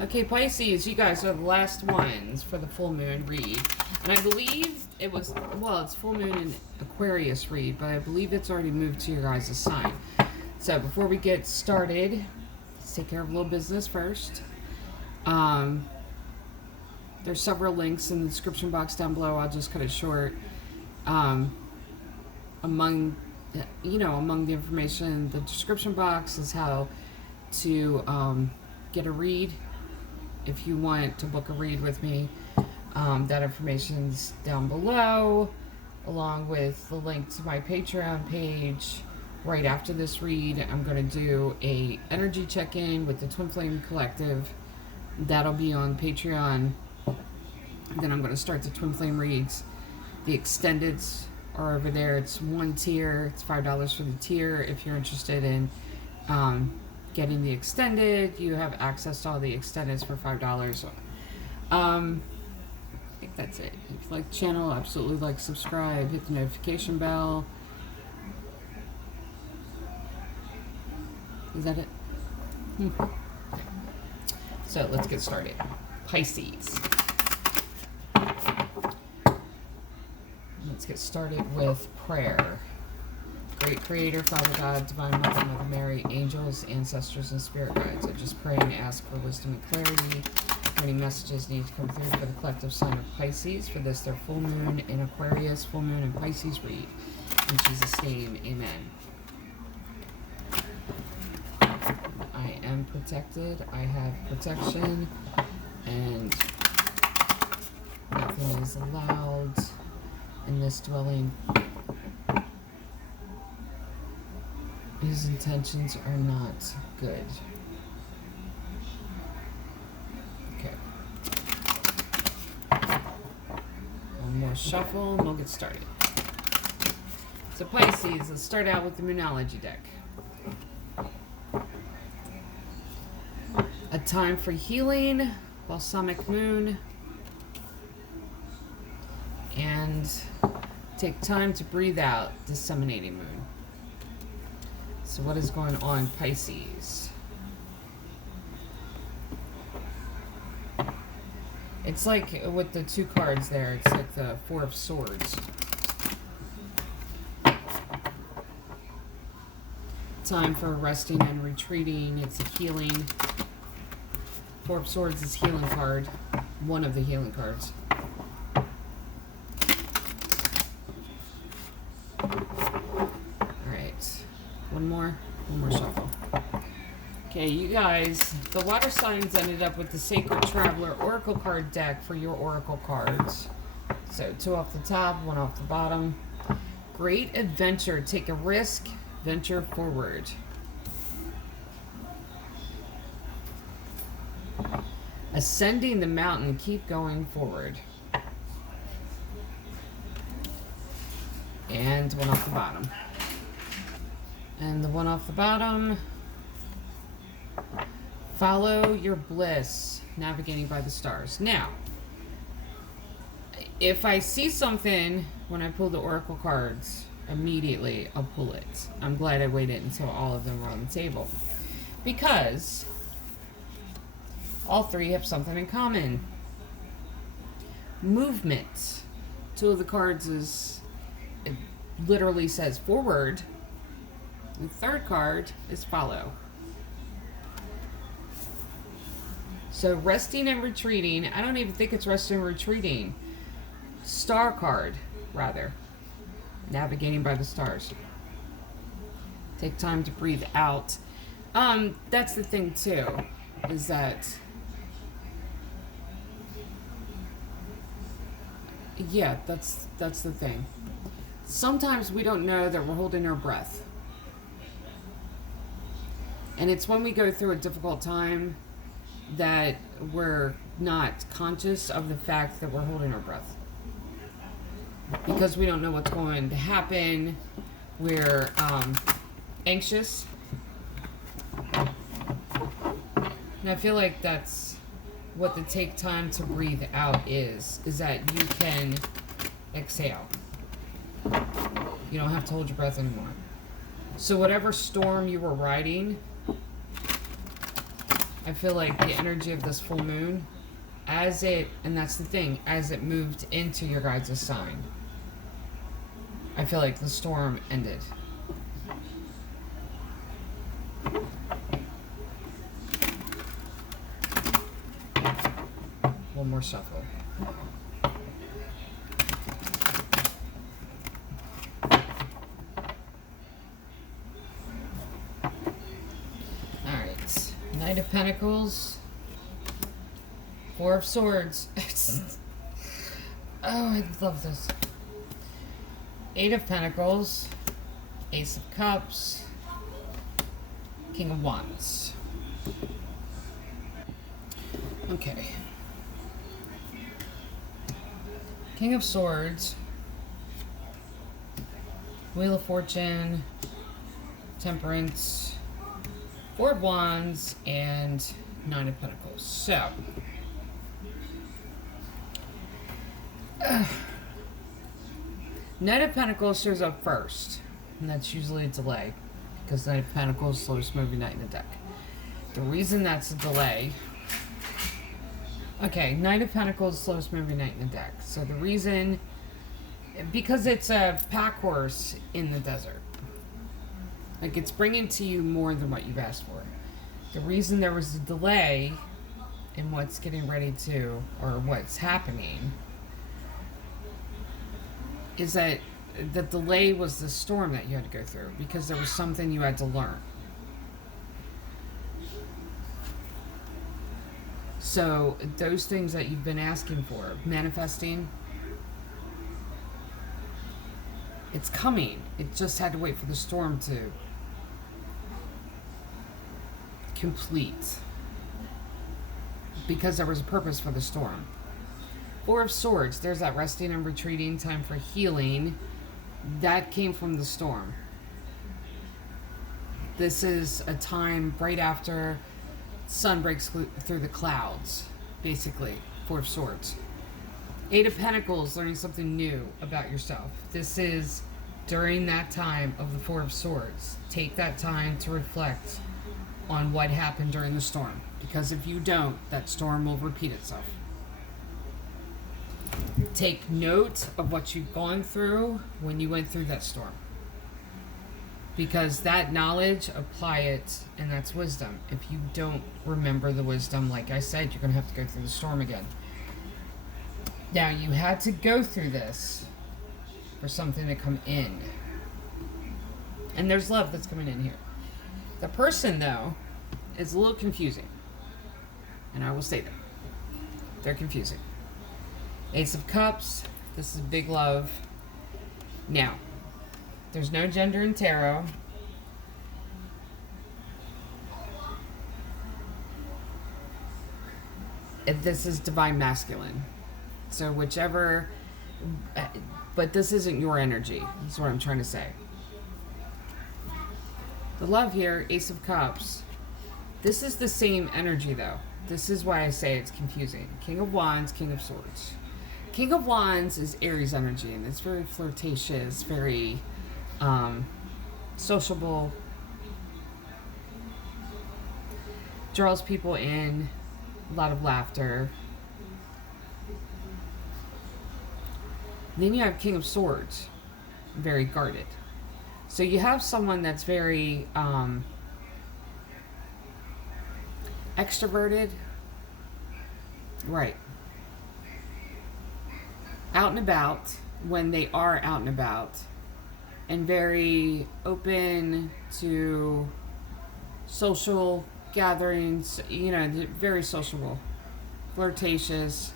Okay, Pisces, you guys are the last ones for the full moon read. And I believe it was, well, it's full moon in Aquarius read, but I believe it's already moved to your guys' sign. So before we get started, let's take care of a little business first. There's several links in the description box down below. I'll just cut it short. Among the information in the description box is how to get a read. If you want to book a read with me, that information's down below, along with the link to my Patreon page. Right after this read, I'm going to do a energy check-in with the Twin Flame Collective. That'll be on Patreon. Then I'm going to start the Twin Flame reads. The extendeds are over there. It's one tier. It's $5 for the tier. If you're interested in getting the extended, you have access to all the extendeds for $5. I think that's it. If you like the channel, absolutely like, subscribe, hit the notification bell. Is that it? So let's get started. Pisces. Let's get started with prayer. Great Creator, Father God, Divine Mother, Mother Mary, angels, ancestors, and spirit guides, I just pray and ask for wisdom and clarity. Any messages need to come through for the collective sign of Pisces. For this, their full moon in Aquarius, full moon in Pisces read. In Jesus' name, amen. I am protected. I have protection. And nothing is allowed in this dwelling. His intentions are not good. Okay. One more shuffle and we'll get started. So Pisces, let's start out with the Moonology deck. A time for healing, balsamic moon, and take time to breathe out, disseminating moon. So what is going on, Pisces? It's like with the two cards there, it's like the Four of Swords. Time for resting and retreating. It's a healing. Four of Swords is healing card. One of the healing cards. One more shuffle. Okay, you guys, the water signs ended up with the Sacred Traveler Oracle card deck for your Oracle cards. So 2 off the top, 1 off the bottom. Great adventure. Take a risk. Venture forward. Ascending the mountain. Keep going forward. And 1 off the bottom. And the 1 off the bottom, follow your bliss, navigating by the stars. Now, if I see something when I pull the Oracle cards, immediately I'll pull it. I'm glad I waited until all of them were on the table, because all three have something in common. Movement. 2 of the cards it literally says forward. The 3rd card is follow. So resting and retreating. I don't even think it's resting and retreating. Star card, rather. Navigating by the stars. Take time to breathe out. That's the thing too, is that, yeah, that's the thing. Sometimes we don't know that we're holding our breath. And it's when we go through a difficult time that we're not conscious of the fact that we're holding our breath. Because we don't know what's going to happen. We're anxious. And I feel like that's what the take time to breathe out is that you can exhale. You don't have to hold your breath anymore. So whatever storm you were riding, I feel like the energy of this full moon, and that's the thing, as it moved into your guys' sign, I feel like the storm ended. One more shuffle. Alright. Knight of Pentacles. Four of Swords. Oh, I love this. Eight of Pentacles. Ace of Cups. King of Wands. Okay. King of Swords. Wheel of Fortune. Temperance. Four of Wands. And Nine of Pentacles. So. Knight of Pentacles shows up first. And that's usually a delay. Because Knight of Pentacles is the slowest moving knight in the deck. The reason that's a delay... Okay, Knight of Pentacles, slowest moving knight in the deck. So the reason... Because it's a pack horse in the desert. Like, it's bringing to you more than what you've asked for. The reason there was a delay in what's getting ready to... Or what's happening... Is that the delay was the storm that you had to go through. Because there was something you had to learn. So, those things that you've been asking for, manifesting, it's coming. It just had to wait for the storm to complete. Because there was a purpose for the storm. Four of Swords, there's that resting and retreating, time for healing. That came from the storm. This is a time right after... sun breaks through the clouds, basically. Four of Swords. Eight of Pentacles, learning something new about yourself. This is during that time of the Four of Swords. Take that time to reflect on what happened during the storm. Because if you don't, that storm will repeat itself. Take note of what you've gone through when you went through that storm. Because that knowledge, apply it, and that's wisdom. If you don't remember the wisdom, like I said, you're going to have to go through the storm again. Now, you had to go through this for something to come in. And there's love that's coming in here. The person, though, is a little confusing. And I will say that. They're confusing. Ace of Cups. This is big love. Now, there's no gender in tarot. This is divine masculine. So whichever... But this isn't your energy. That's what I'm trying to say. The love here, Ace of Cups. This is the same energy, though. This is why I say it's confusing. King of Wands, King of Swords. King of Wands is Aries energy, and it's very flirtatious, very... sociable, draws people in, a lot of laughter. Then you have King of Swords, very guarded. So you have someone that's very extroverted, right? Out and about, when they are out and about. And very open to social gatherings, you know, very sociable, flirtatious,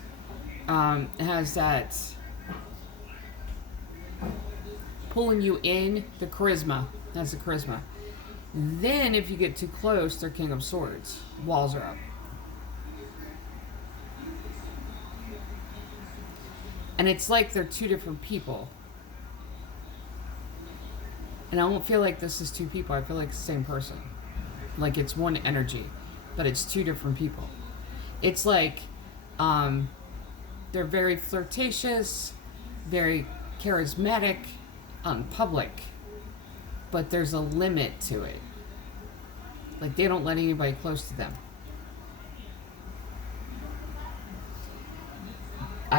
has that pulling you in, the charisma, has the charisma. Then if you get too close, they're King of Swords, walls are up. And it's like they're two different people. And I don't feel like this is two people. I feel like it's the same person. Like it's one energy, but it's two different people. It's like they're very flirtatious, very charismatic, public, but there's a limit to it. Like they don't let anybody close to them.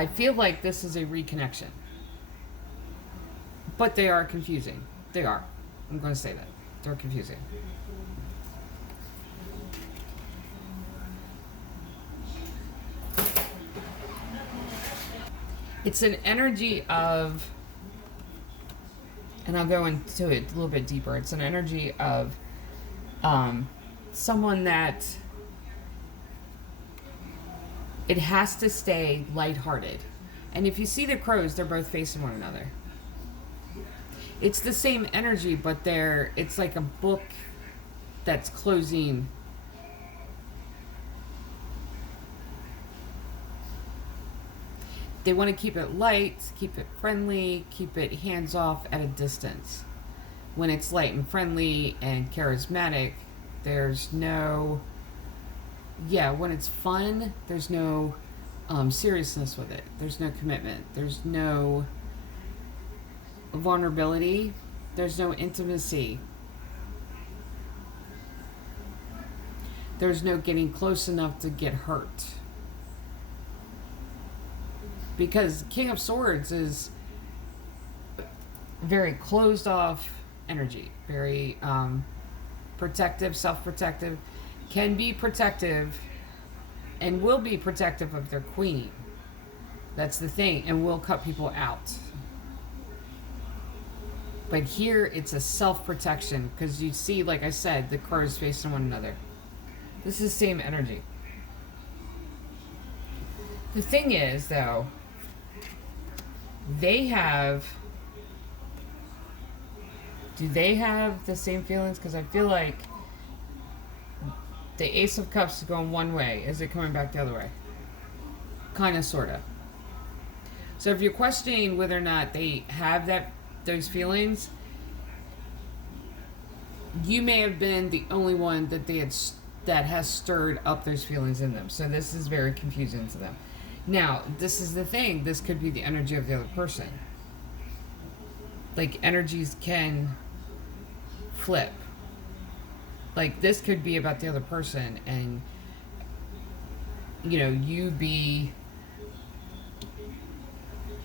I feel like this is a reconnection. But they are confusing. They are. I'm going to say that. They're confusing. It's an energy of, and I'll go into it a little bit deeper. It's an energy of someone that it has to stay lighthearted. And if you see the crows, they're both facing one another. It's the same energy, but it's like a book that's closing. They want to keep it light, keep it friendly, keep it hands off at a distance. When it's light and friendly and charismatic, there's no, when it's fun, there's no seriousness with it. There's no commitment. There's no vulnerability. There's no intimacy. There's no getting close enough to get hurt. Because King of Swords is very closed off energy, very protective, self-protective, can be protective and will be protective of their queen. That's the thing, and will cut people out. But here it's a self-protection because you see, like I said, the crows facing one another. This is the same energy. The thing is, though, do they have the same feelings? Because I feel like the Ace of Cups is going one way. Is it coming back the other way? Kind of, sort of. So if you're questioning whether or not they have those feelings, you may have been the only one that has stirred up those feelings in them. So this is very confusing to them. Now, this is the thing. This could be the energy of the other person. Like, energies can flip. Like, this could be about the other person, and, you be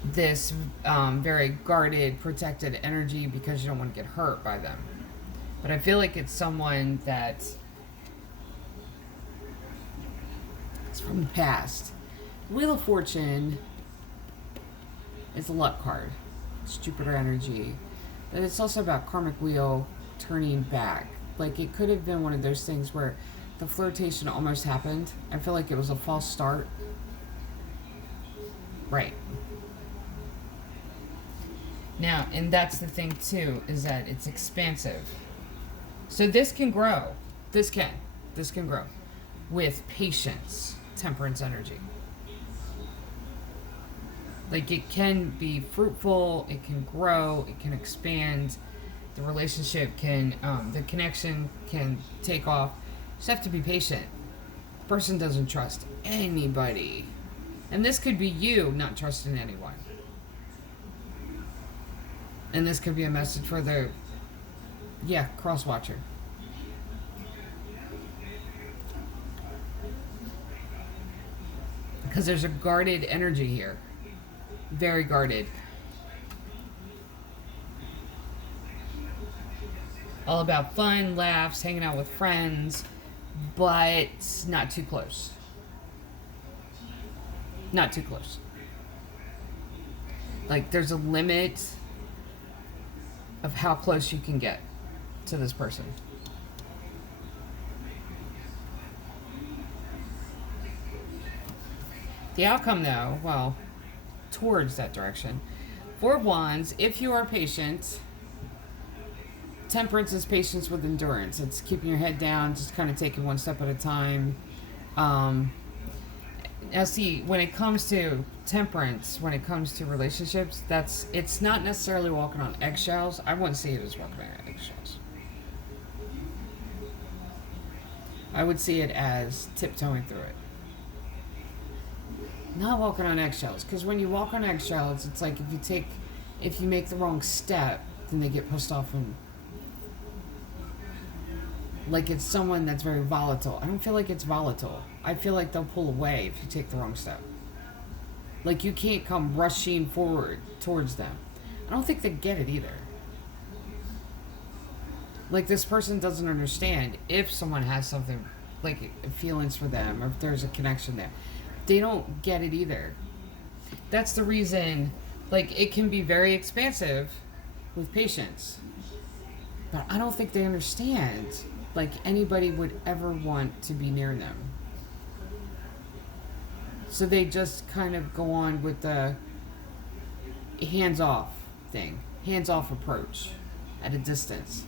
this very guarded, protected energy because you don't want to get hurt by them. But I feel like it's someone that it's from the past. Wheel of Fortune is a luck card. It's Jupiter energy. But it's also about karmic wheel turning back. Like, it could have been one of those things where the flirtation almost happened. I feel like it was a false start. Right. Now, and that's the thing too, is that it's expansive. So this can grow. This can grow. With patience. Temperance energy. Like, it can be fruitful, it can grow, it can expand, the relationship can, the connection can take off. You just have to be patient. The person doesn't trust anybody. And this could be you not trusting anyone. And this could be a message for the, cross watcher. Because there's a guarded energy here. Very guarded. All about fun, laughs, hanging out with friends, but not too close. Not too close. Like, there's a limit of how close you can get to this person. The outcome, though, towards that direction. Four of Wands, if you are patient. Temperance is patience with endurance. It's keeping your head down, just kind of taking one step at a time. Now, see, when it comes to temperance, when it comes to relationships, it's not necessarily walking on eggshells. I wouldn't see it as walking on eggshells. I would see it as tiptoeing through it. Not walking on eggshells, because when you walk on eggshells, it's like if you make the wrong step, then they get pissed off, and like, it's someone that's very volatile. I don't feel like it's volatile. I feel like they'll pull away if you take the wrong step. Like, you can't come rushing forward towards them. I don't think they get it either. Like, this person doesn't understand if someone has something, like, feelings for them, or if there's a connection there. They don't get it either. That's the reason, like, it can be very expansive with patience. But I don't think they understand, like, anybody would ever want to be near them. So they just kind of go on with the hands-off thing, hands-off approach at a distance.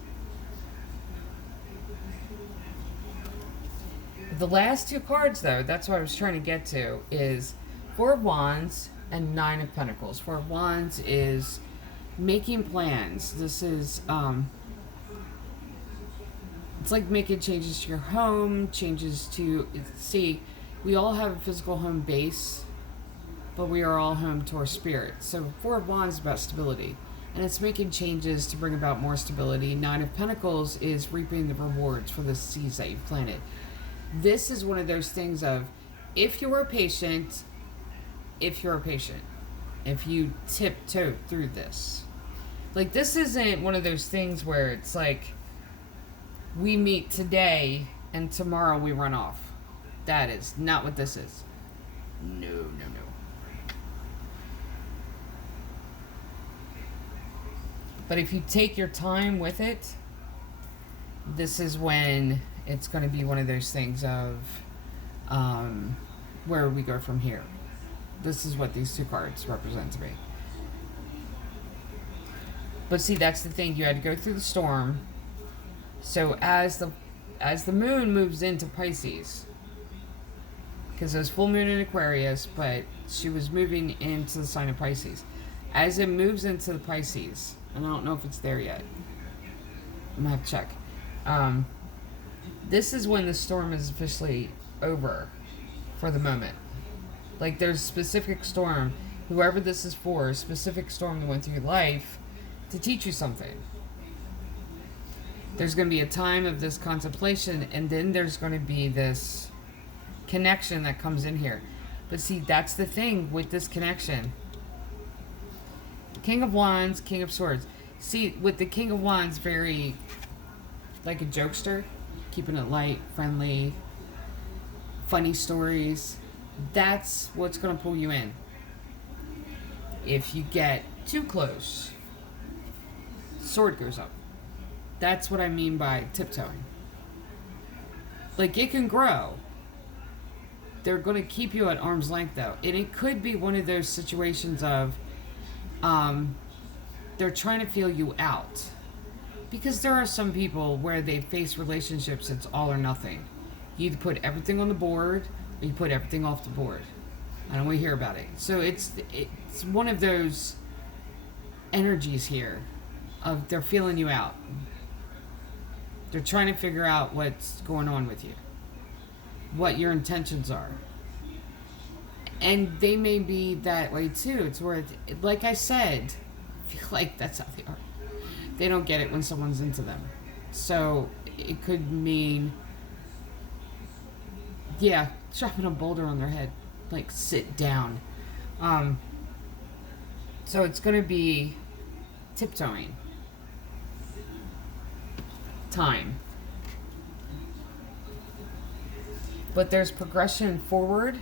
The last two cards, though, that's what I was trying to get to, is Four of Wands and Nine of Pentacles. Four of Wands is making plans. This is, it's like making changes to your home, changes to, see, we all have a physical home base, but we are all home to our spirit. So Four of Wands is about stability, and it's making changes to bring about more stability. Nine of Pentacles is reaping the rewards for the seeds that you've planted. This is one of those things of, if you're patient, if you tiptoe through this. Like, this isn't one of those things where it's like, we meet today and tomorrow we run off. That is not what this is. No. But if you take your time with it, this is when it's going to be one of those things of where we go from here. This is what these two cards represent to me. But see, that's the thing. You had to go through the storm. So as the moon moves into Pisces, because it was full moon in Aquarius, but she was moving into the sign of Pisces. As it moves into the Pisces, and I don't know if it's there yet. I'm going to have to check. This is when the storm is officially over for the moment. Like, there's a specific storm, whoever this is for, a specific storm that went through your life to teach you something. There's going to be a time of this contemplation, and then there's going to be this connection that comes in here. But see, that's the thing with this connection. King of Wands, King of Swords. See, with the King of Wands, very like a jokester, keeping it light, friendly, funny stories. That's what's going to pull you in. If you get too close, sword goes up. That's what I mean by tiptoeing. Like, it can grow. They're going to keep you at arm's length, though. And it could be one of those situations of they're trying to feel you out. Because there are some people where they face relationships, it's all or nothing. You either put everything on the board, or you put everything off the board. I don't want to hear about it. So it's one of those energies here of they're feeling you out. They're trying to figure out what's going on with you, what your intentions are. And they may be that way too. It's where, like I said, I feel like that's how they are. They don't get it when someone's into them. So it could mean, yeah, dropping a boulder on their head, like sit down. So it's going to be tiptoeing. Time. But there's progression forward.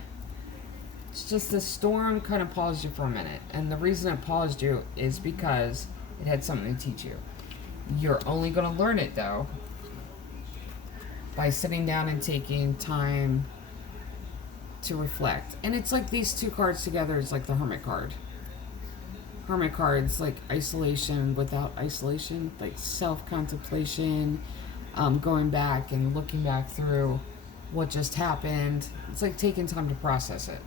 It's just the storm kind of paused you for a minute. And the reason it paused you is because it had something to teach you. You're only going to learn it, though, by sitting down and taking time to reflect. And it's like these two cards together is like the Hermit card. Hermit card's like isolation without isolation, like self-contemplation, going back and looking back through what just happened. It's like taking time to process it.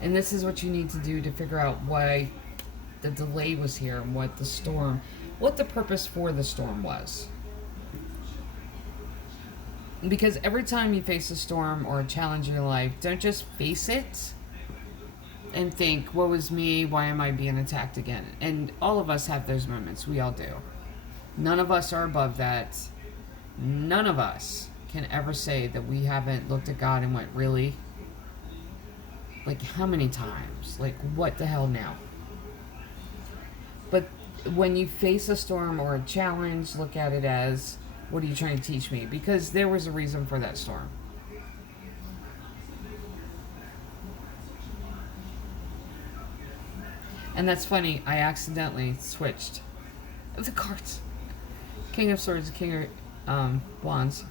And this is what you need to do to figure out why the delay was here and what the storm, what the purpose for the storm was. Because every time you face a storm or a challenge in your life, don't just face it and think, woe is me, why am I being attacked again? And all of us have those moments. We all do. None of us are above that. None of us can ever say that we haven't looked at God and went, really? Like, how many times? Like, what the hell now? But when you face a storm or a challenge, look at it as, what are you trying to teach me? Because there was a reason for that storm. And that's funny, I accidentally switched the cards. King of Swords, King of Wands.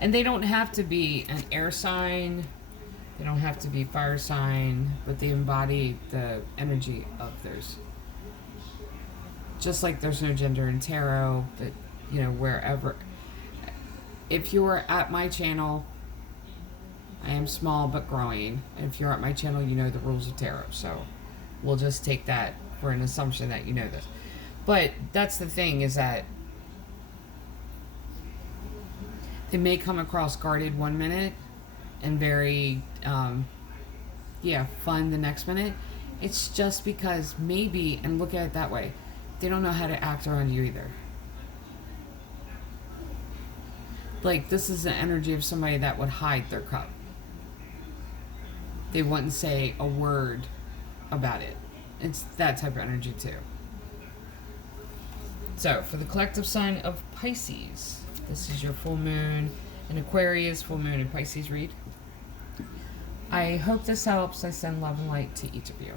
And they don't have to be an air sign. They don't have to be fire sign. But they embody the energy of theirs. Just like there's no gender in tarot. But, you know, wherever. If you're at my channel, I am small but growing. And if you're at my channel, you know the rules of tarot. So we'll just take that for an assumption that you know this. But that's the thing, is that they may come across guarded one minute and very, fun the next minute. It's just because maybe, and look at it that way, they don't know how to act around you either. Like, this is the energy of somebody that would hide their cup. They wouldn't say a word about it. It's that type of energy too. So, for the collective sign of Pisces, this is your full moon in Aquarius, full moon in Pisces read. I hope this helps. I send love and light to each of you.